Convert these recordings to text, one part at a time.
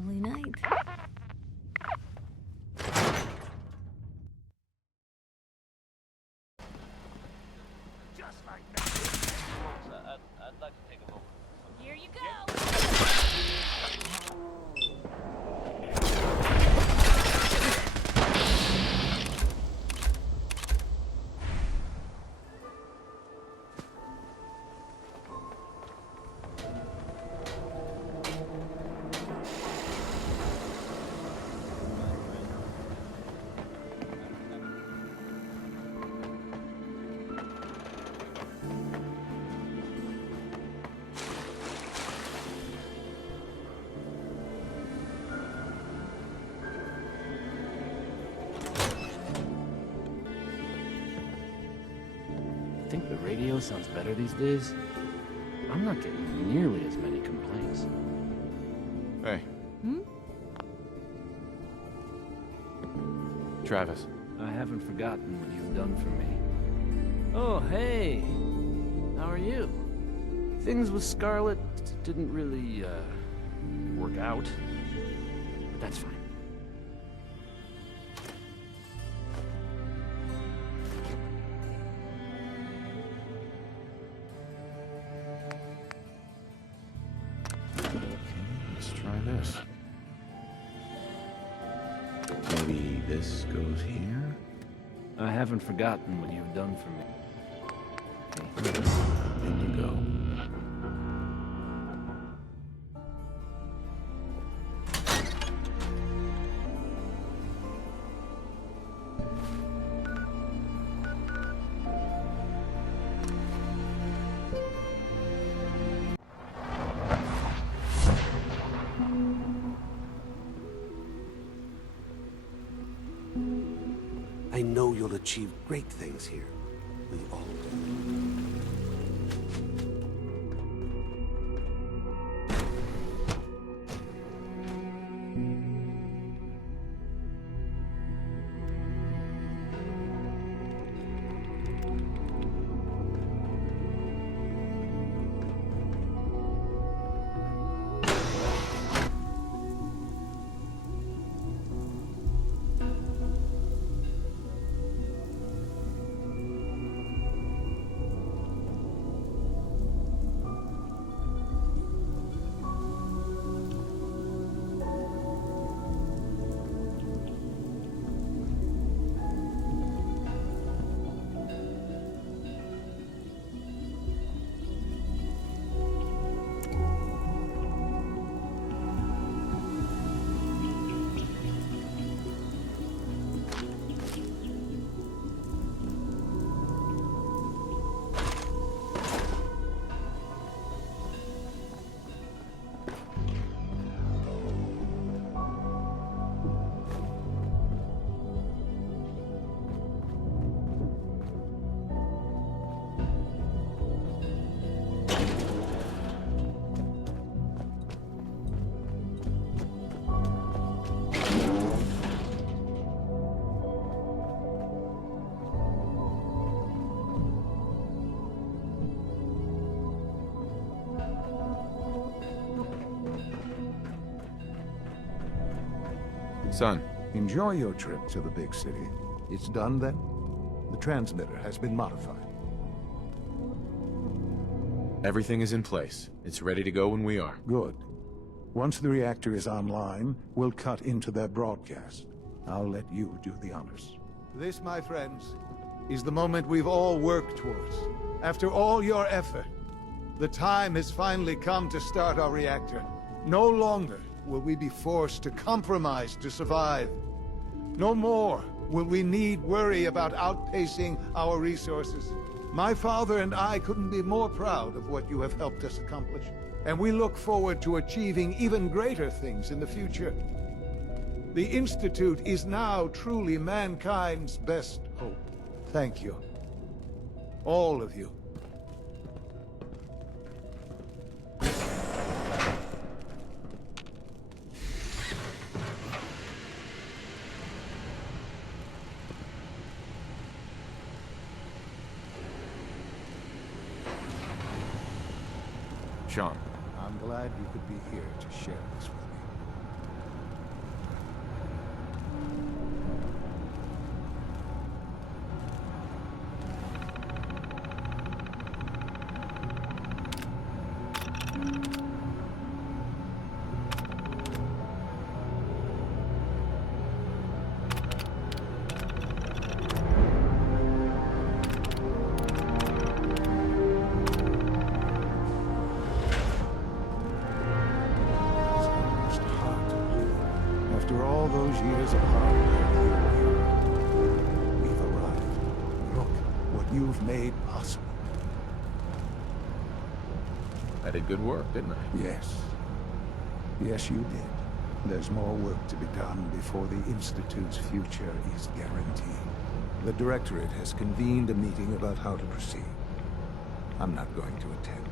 lovely night. Just like that. I'd like to take a moment. Here you go! Think the radio sounds better these days? I'm not getting nearly as many complaints. Hey. Travis. I haven't forgotten what you've done for me. Oh, hey! How are you? Things with Scarlet didn't really, work out. But that's fine. Let's try this. Maybe this goes here? I haven't forgotten what you've done for me. In you go. I know you'll achieve great things here. We all do. Son. Enjoy your trip to the big city. It's done then? The transmitter has been modified. Everything is in place. It's ready to go when we are. Good. Once the reactor is online, we'll cut into their broadcast. I'll let you do the honors. This, my friends, is the moment we've all worked towards. After all your effort, the time has finally come to start our reactor. No longer will we be forced to compromise to survive. No more will we need worry about outpacing our resources. My father and I couldn't be more proud of what you have helped us accomplish, and we look forward to achieving even greater things in the future. The Institute is now truly mankind's best hope. Thank you. All of you. Sean. I'm glad you could be here to share this with me. you've made possible. I did good work, didn't I? Yes. Yes, you did. There's more work to be done before the Institute's future is guaranteed. The Directorate has convened a meeting about how to proceed. I'm not going to attend.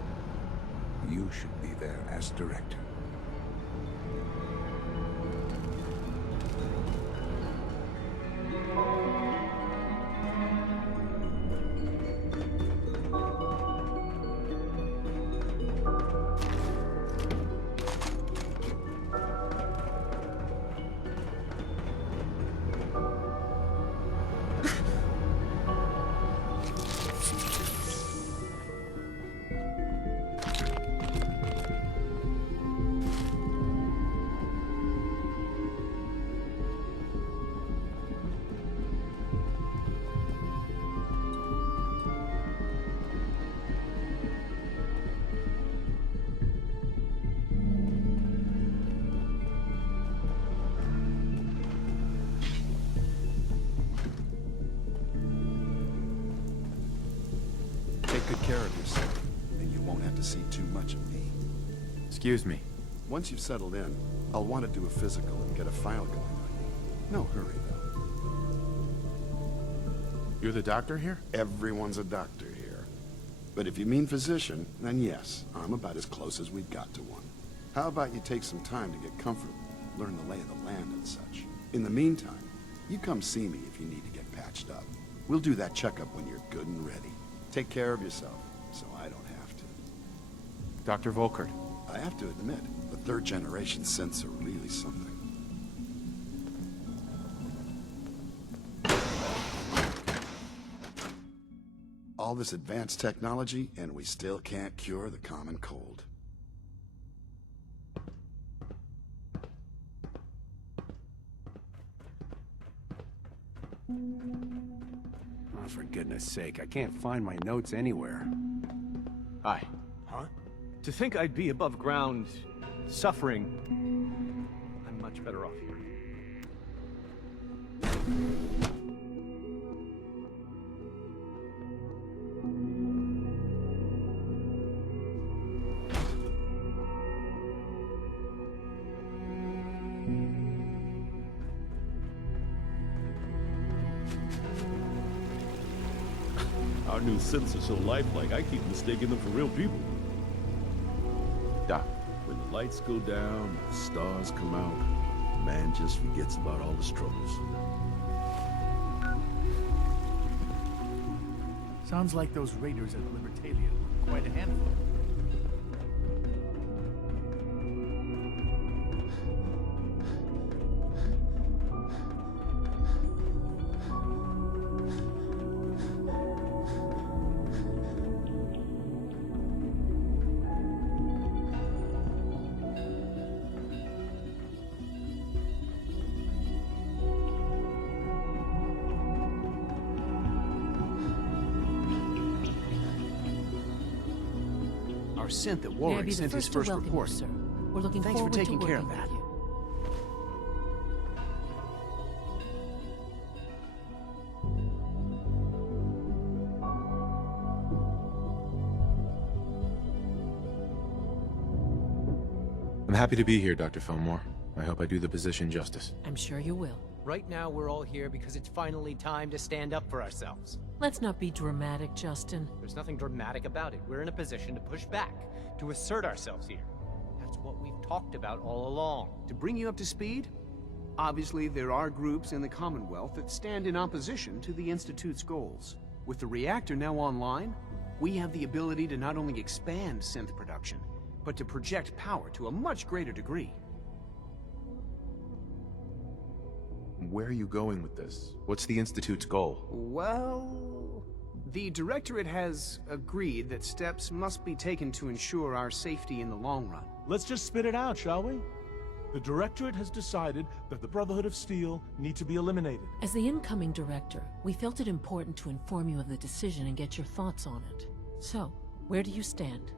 You should be there as Director. Take good care of yourself, and you won't have to see too much of me. Excuse me. Once you've settled in, I'll want to do a physical and get a file going on you. No hurry, though. You're the doctor here? Everyone's a doctor here. But if you mean physician, then yes, I'm about as close as we've got to one. How about you take some time to get comfortable, learn the lay of the land and such. In the meantime, you come see me if you need to get patched up. We'll do that checkup when you're good and ready. Take care of yourself, so I don't have to. Dr. Volkert. I have to admit, the third-generation synths are really something. All this advanced technology, and we still can't cure the common cold. Oh, for goodness sake, I can't find my notes anywhere. Hi. Huh? To think I'd be above ground, suffering, I'm much better off here. Our new synths are so lifelike, I keep mistaking them for real people. Doc. When the lights go down, the stars come out, man just forgets about all his troubles. Sounds like those raiders at Libertalia were quite a handful. Our synth at May I Warwick be the sent his first to first welcome report. you, sir. We're looking Thanks for forward taking to care of working that. with you. I'm happy to be here, Dr. Fillmore. I hope I do the position justice. I'm sure you will. Right now, we're all here because it's finally time to stand up for ourselves. Let's not be dramatic, Justin. There's nothing dramatic about it. We're in a position to push back, to assert ourselves here. That's what we've talked about all along. To bring you up to speed, obviously there are groups in the Commonwealth that stand in opposition to the Institute's goals. With the reactor now online, we have the ability to not only expand synth production, but to project power to a much greater degree. Where are you going with this? What's the Institute's goal? Well, the Directorate has agreed that steps must be taken to ensure our safety in the long run. Let's just spit it out, shall we? The Directorate has decided that the Brotherhood of Steel need to be eliminated. As the incoming director, we felt it important to inform you of the decision and get your thoughts on it. So, where do you stand?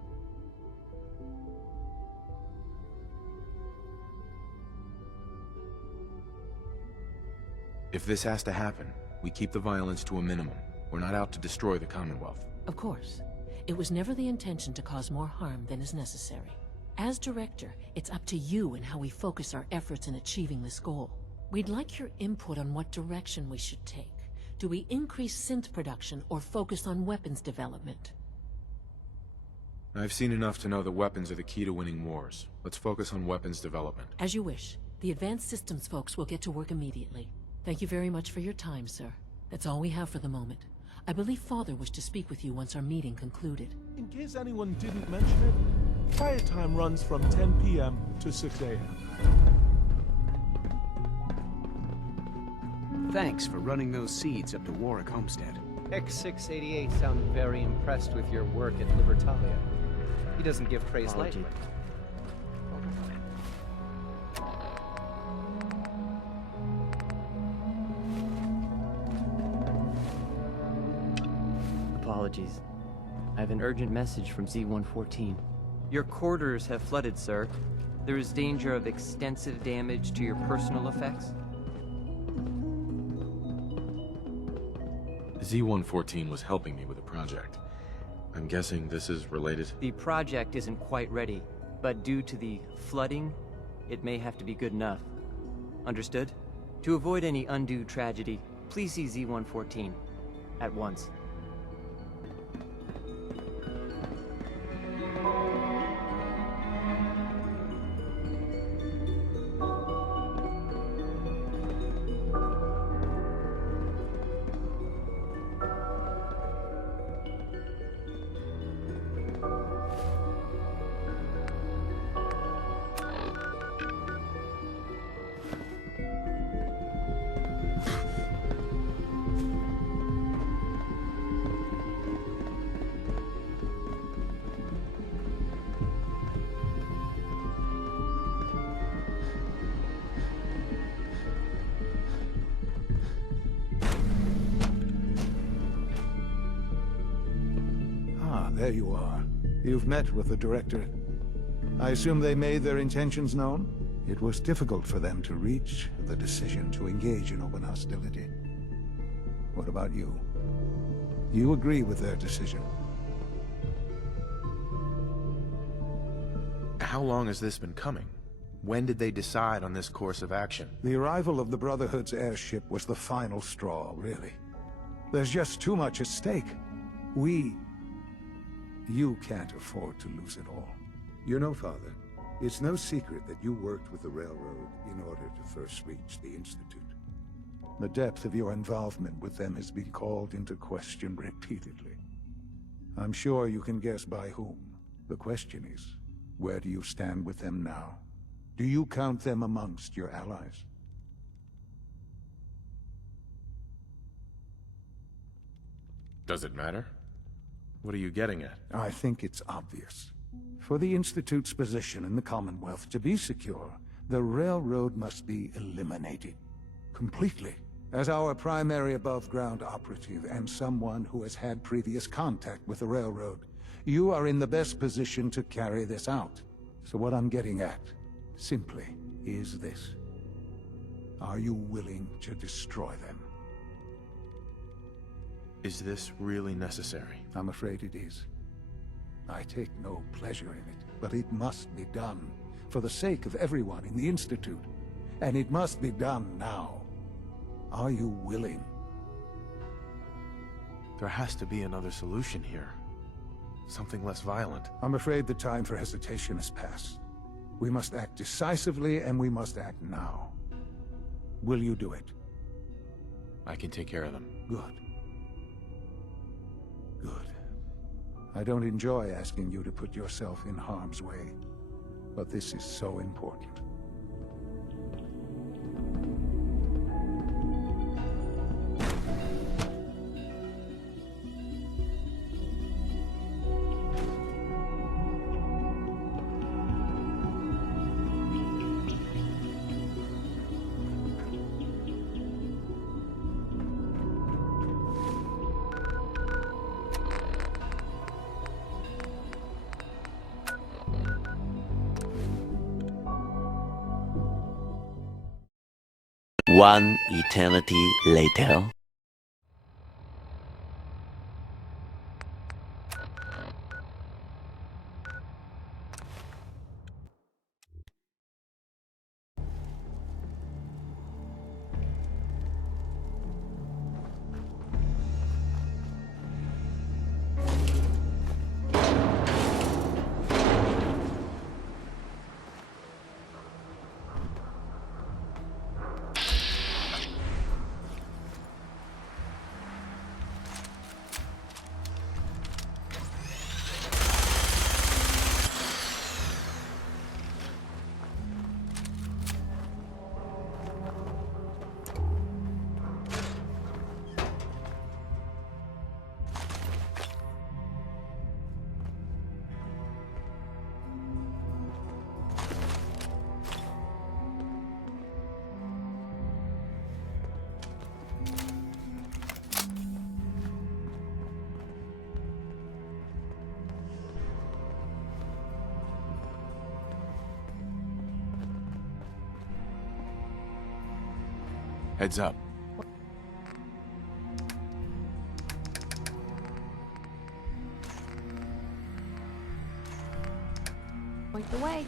If this has to happen, we keep the violence to a minimum. We're not out to destroy the Commonwealth. Of course. It was never the intention to cause more harm than is necessary. As director, it's up to you and how we focus our efforts in achieving this goal. We'd like your input on what direction we should take. Do we increase synth production or focus on weapons development? I've seen enough to know that weapons are the key to winning wars. Let's focus on weapons development. As you wish. The advanced systems folks will get to work immediately. Thank you very much for your time, sir. That's all we have for the moment. I believe Father wished to speak with you once our meeting concluded. In case anyone didn't mention it, quiet time runs from 10 p.m. to 6 a.m. Thanks for running those seeds up to Warwick Homestead. X688 sounded very impressed with your work at Libertalia. He doesn't give praise lightly. Apologies. I have an urgent message from Z-114. Your quarters have flooded, sir. There is danger of extensive damage to your personal effects. Z-114 was helping me with a project. I'm guessing this is related? The project isn't quite ready, but due to the flooding, it may have to be good enough. Understood? To avoid any undue tragedy, please see Z-114 at once. There you are. You've met with the director. I assume they made their intentions known? It was difficult for them to reach the decision to engage in open hostility. What about you? You agree with their decision? How long has this been coming? When did they decide on this course of action? The arrival of the Brotherhood's airship was the final straw, really. There's just too much at stake. You can't afford to lose it all. You know, Father, it's no secret that you worked with the Railroad in order to first reach the Institute. The depth of your involvement with them has been called into question repeatedly. I'm sure you can guess by whom. The question is, where do you stand with them now? Do you count them amongst your allies? Does it matter? What are you getting at? I think it's obvious. For the Institute's position in the Commonwealth to be secure, the Railroad must be eliminated. Completely. As our primary above-ground operative and someone who has had previous contact with the Railroad, you are in the best position to carry this out. So what I'm getting at, simply, is this. Are you willing to destroy them? Is this really necessary? I'm afraid it is. I take no pleasure in it, but it must be done, for the sake of everyone in the Institute. And it must be done now. Are you willing? There has to be another solution here. Something less violent. I'm afraid the time for hesitation has passed. We must act decisively, and we must act now. Will you do it? I can take care of them. Good. Good. I don't enjoy asking you to put yourself in harm's way, but this is so important. One eternity later. Heads up. Point the way.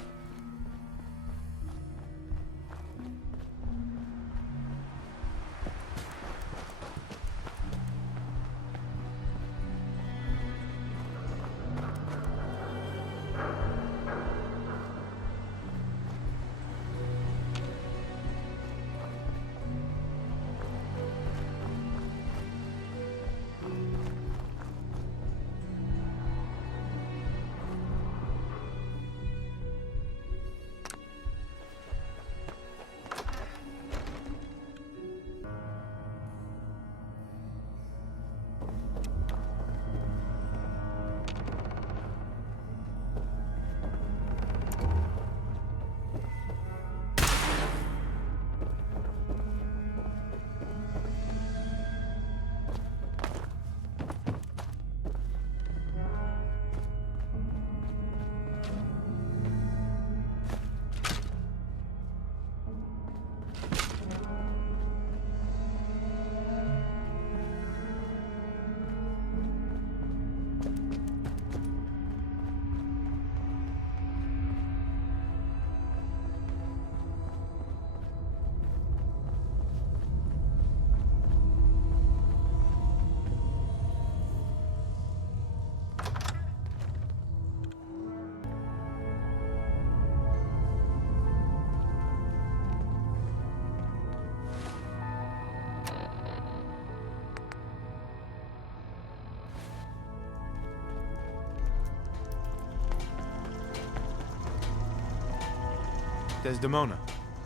Desdemona.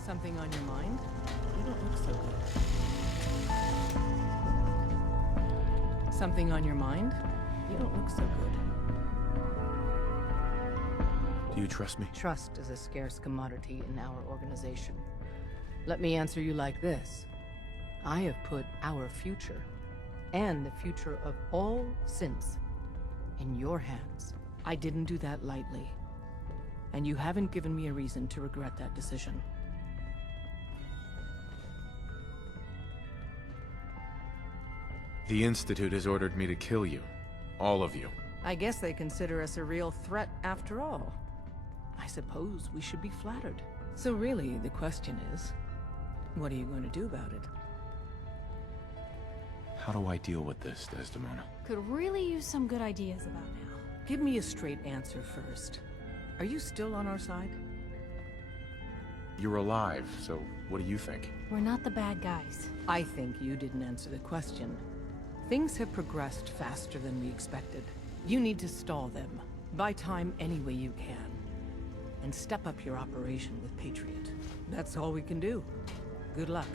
Something on your mind? You don't look so good. Something on your mind? You don't look so good. Do you trust me? Trust is a scarce commodity in our organization. Let me answer you like this. I have put our future, and the future of all synths, in your hands. I didn't do that lightly. And you haven't given me a reason to regret that decision. The Institute has ordered me to kill you. All of you. I guess they consider us a real threat after all. I suppose we should be flattered. So really, the question is, what are you going to do about it? How do I deal with this, Desdemona? Could really use some good ideas about now. Give me a straight answer first. Are you still on our side? You're alive, so what do you think? We're not the bad guys. I think you didn't answer the question. Things have progressed faster than we expected. You need to stall them. Buy time any way you can. And step up your operation with Patriot. That's all we can do. Good luck.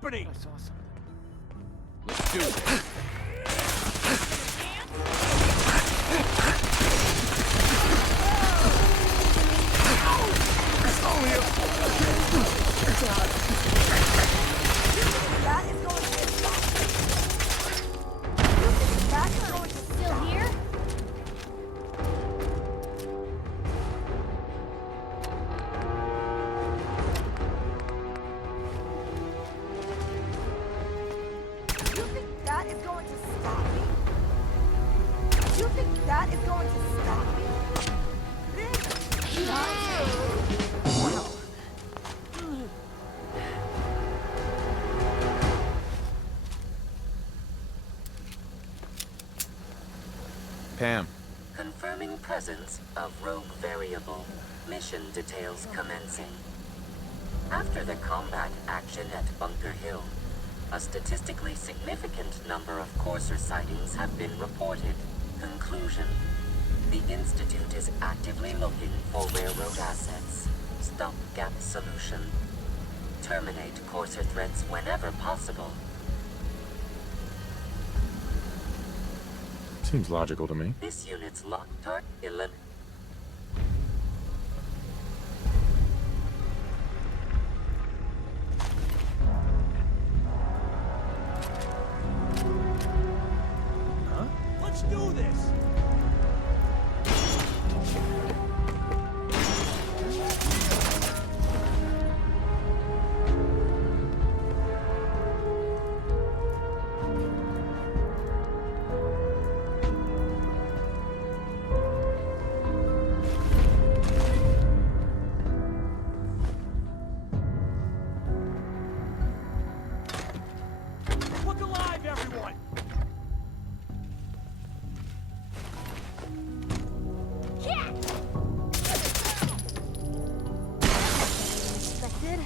company! I saw something. Let's do it. That is going to stop. You think that is going to still here? You think that is going to stop me? You think that is going to stop me? This is not. Wow. Pam. Confirming presence of rogue variable. Mission details commencing. After the combat action at Bunker Hill, a statistically significant number of Courser sightings have been reported. Conclusion. The Institute is actively looking for railroad assets. Stopgap solution. Terminate Courser threats whenever possible. Seems logical to me. This unit's locked target eliminated. Let's do this! Look alive, everyone! Expected.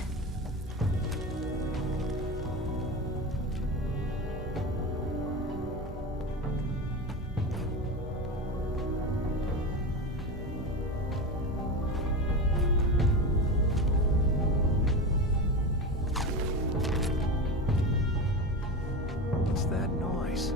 What's that noise?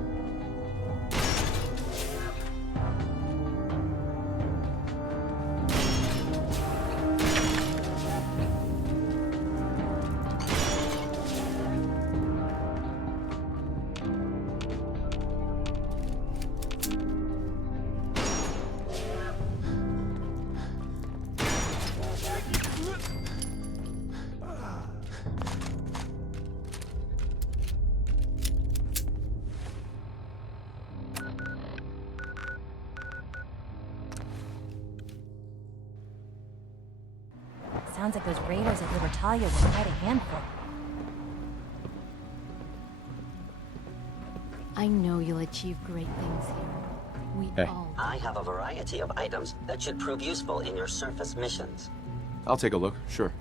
Sounds like those raiders at Libertalia were quite a handful. I know you'll achieve great things here. We Hey. all. I have a variety of items that should prove useful in your surface missions. I'll take a look, sure.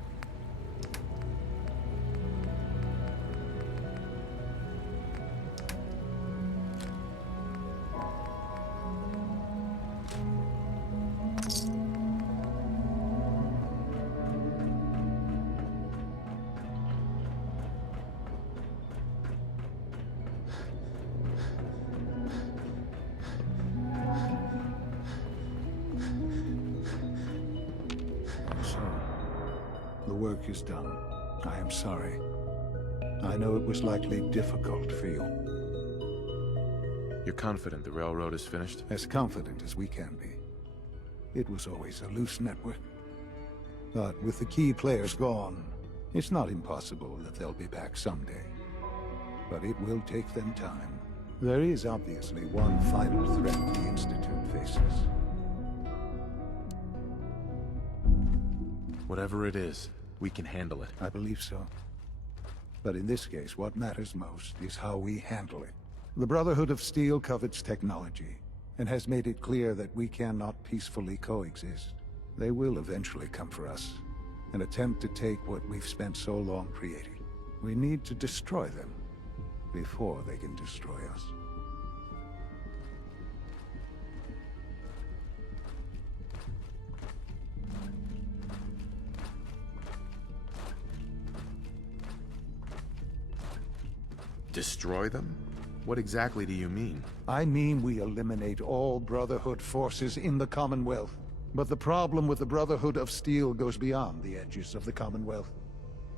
So, the work is done. I am sorry. I know it was likely difficult for you. You're confident the railroad is finished? As confident as we can be. It was always a loose network. But with the key players gone, it's not impossible that they'll be back someday. But it will take them time. There is obviously one final threat the Institute faces. Whatever it is, we can handle it. I believe so. But in this case, what matters most is how we handle it. The Brotherhood of Steel covets technology, and has made it clear that we cannot peacefully coexist. They will eventually come for us, and attempt to take what we've spent so long creating. We need to destroy them, before they can destroy us. Destroy them? What exactly do you mean? I mean we eliminate all Brotherhood forces in the Commonwealth. But the problem with the Brotherhood of Steel goes beyond the edges of the Commonwealth.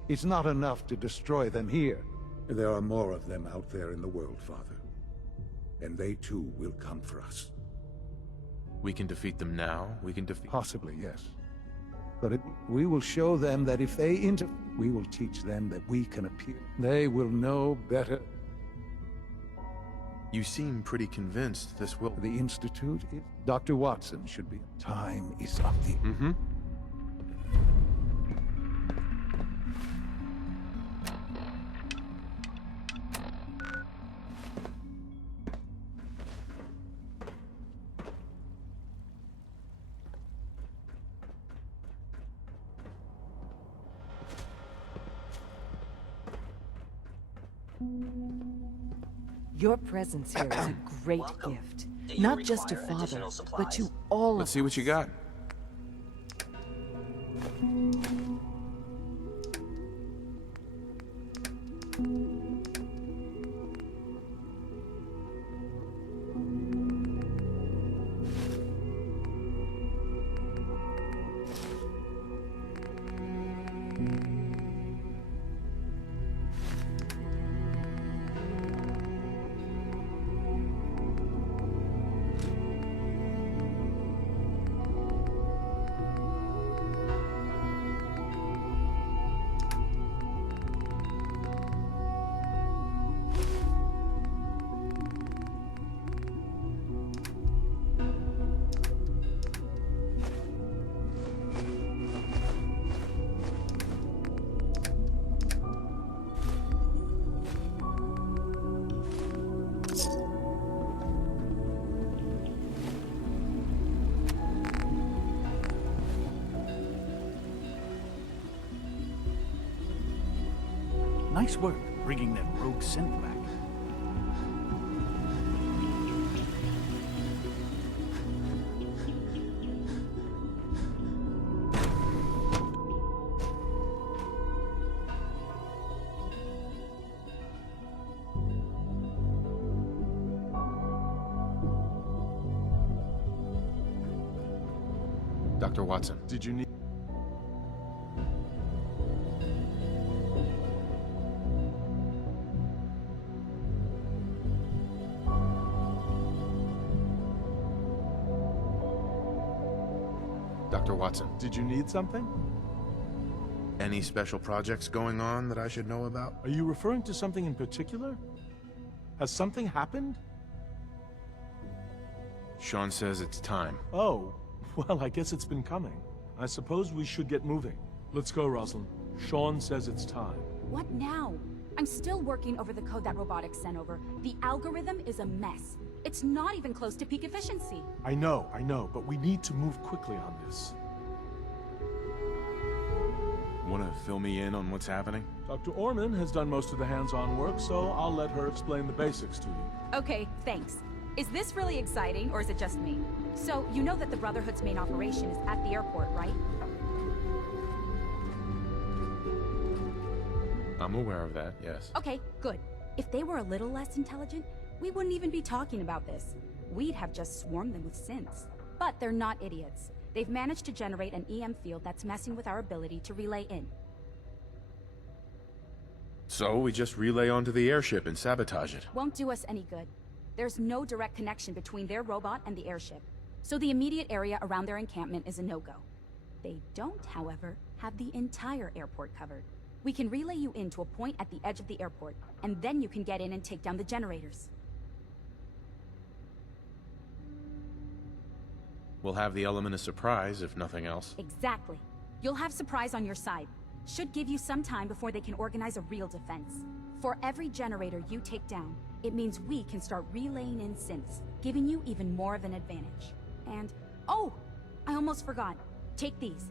It's not enough to destroy them here. There are more of them out there in the world, Father. And they too will come for us. We can defeat them now, we can defeat... Possibly, yes. But we will show them that if they we will teach them that we can appear. They will know better. You seem pretty convinced this will... The Institute, Dr. Watson should be... Time is of the... Mm-hmm. Your presence here is a great gift. Not just to Father, but to all of us. Let's see what you got. Nice work bringing that rogue synth back. Dr. Watson. Did you need... Dr. Watson. Did you need something? Any special projects going on that I should know about? Are you referring to something in particular? Has something happened? Sean says it's time. Oh, well, I guess it's been coming. I suppose we should get moving. Let's go, Rosalind. Sean says it's time. What now? I'm still working over the code that robotics sent over. The algorithm is a mess. It's not even close to peak efficiency. I know, but we need to move quickly on this. Wanna fill me in on what's happening? Dr. Orman has done most of the hands-on work, so I'll let her explain the basics to you. Okay, thanks. Is this really exciting, or is it just me? So, you know that the Brotherhood's main operation is at the airport, right? I'm aware of that, yes. Okay, good. If they were a little less intelligent, we wouldn't even be talking about this. We'd have just swarmed them with synths. But they're not idiots. They've managed to generate an EM field that's messing with our ability to relay in. So we just relay onto the airship and sabotage it. Won't do us any good. There's no direct connection between their robot and the airship, so the immediate area around their encampment is a no-go. They don't, however, have the entire airport covered. We can relay you in to a point at the edge of the airport, and then you can get in and take down the generators. We'll have the element of surprise, if nothing else. Exactly. You'll have surprise on your side. Should give you some time before they can organize a real defense. For every generator you take down, it means we can start relaying in synths, giving you even more of an advantage. And, oh! I almost forgot. Take these.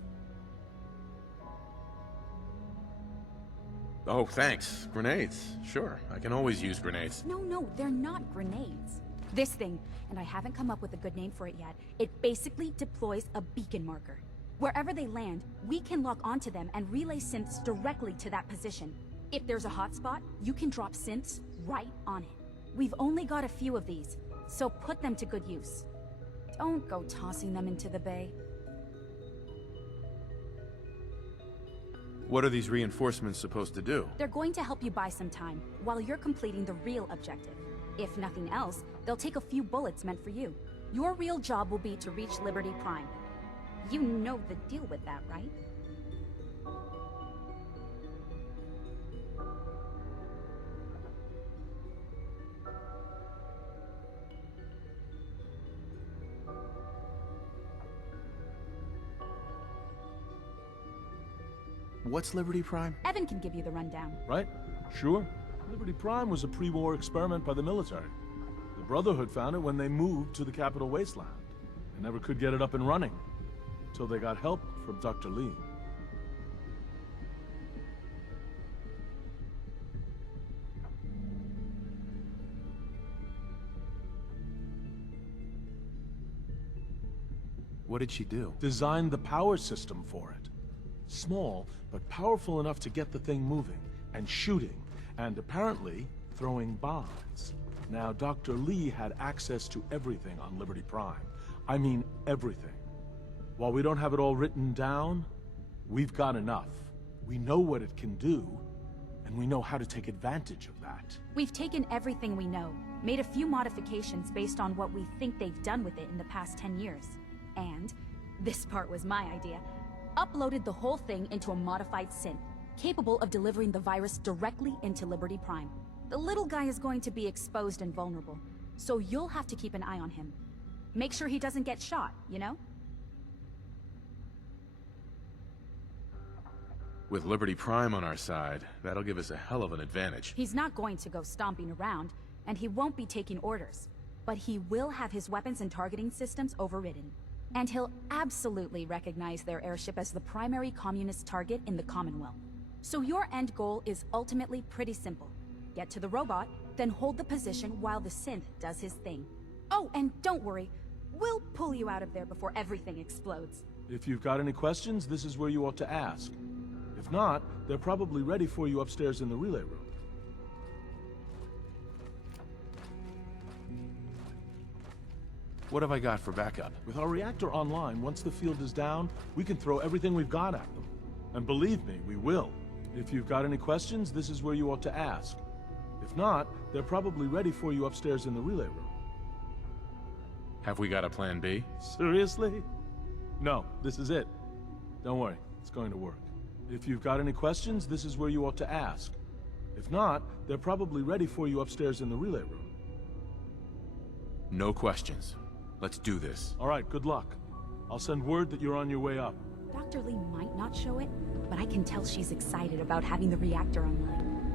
Oh, thanks. Grenades. Sure, I can always use grenades. No, they're not grenades. This thing, and I haven't come up with a good name for it yet, it basically deploys a beacon marker. Wherever they land, we can lock onto them and relay synths directly to that position. If there's a hotspot, you can drop synths right on it. We've only got a few of these, so put them to good use. Don't go tossing them into the bay. What are these reinforcements supposed to do? They're going to help you buy some time, while you're completing the real objective. If nothing else, they'll take a few bullets meant for you. Your real job will be to reach Liberty Prime. You know the deal with that, right? What's Liberty Prime? Evan can give you the rundown. Right? Sure. Liberty Prime was a pre-war experiment by the military. The Brotherhood found it when they moved to the capital wasteland. They never could get it up and running, until they got help from Dr. Lee. What did she do? Designed the power system for it. Small, but powerful enough to get the thing moving, and shooting, and apparently throwing bombs. Now, Dr. Lee had access to everything on Liberty Prime. I mean everything. While we don't have it all written down, we've got enough. We know what it can do, and we know how to take advantage of that. We've taken everything we know, made a few modifications based on what we think they've done with it in the past 10 years. And, this part was my idea, uploaded the whole thing into a modified synth, capable of delivering the virus directly into Liberty Prime. The little guy is going to be exposed and vulnerable, so you'll have to keep an eye on him. Make sure he doesn't get shot, you know? With Liberty Prime on our side, that'll give us a hell of an advantage. He's not going to go stomping around, and he won't be taking orders. But he will have his weapons and targeting systems overridden. And he'll absolutely recognize their airship as the primary communist target in the Commonwealth. So your end goal is ultimately pretty simple. Get to the robot, then hold the position while the synth does his thing. Oh, and don't worry, we'll pull you out of there before everything explodes. If you've got any questions, this is where you ought to ask. If not, they're probably ready for you upstairs in the relay room. What have I got for backup? With our reactor online, once the field is down, we can throw everything we've got at them. And believe me, we will. If you've got any questions, this is where you ought to ask. If not, they're probably ready for you upstairs in the relay room. Have we got a plan B? Seriously? No, this is it. Don't worry, it's going to work. If you've got any questions, this is where you ought to ask. If not, they're probably ready for you upstairs in the relay room. No questions. Let's do this. All right, good luck. I'll send word that you're on your way up. Dr. Lee might not show it, but I can tell she's excited about having the reactor online.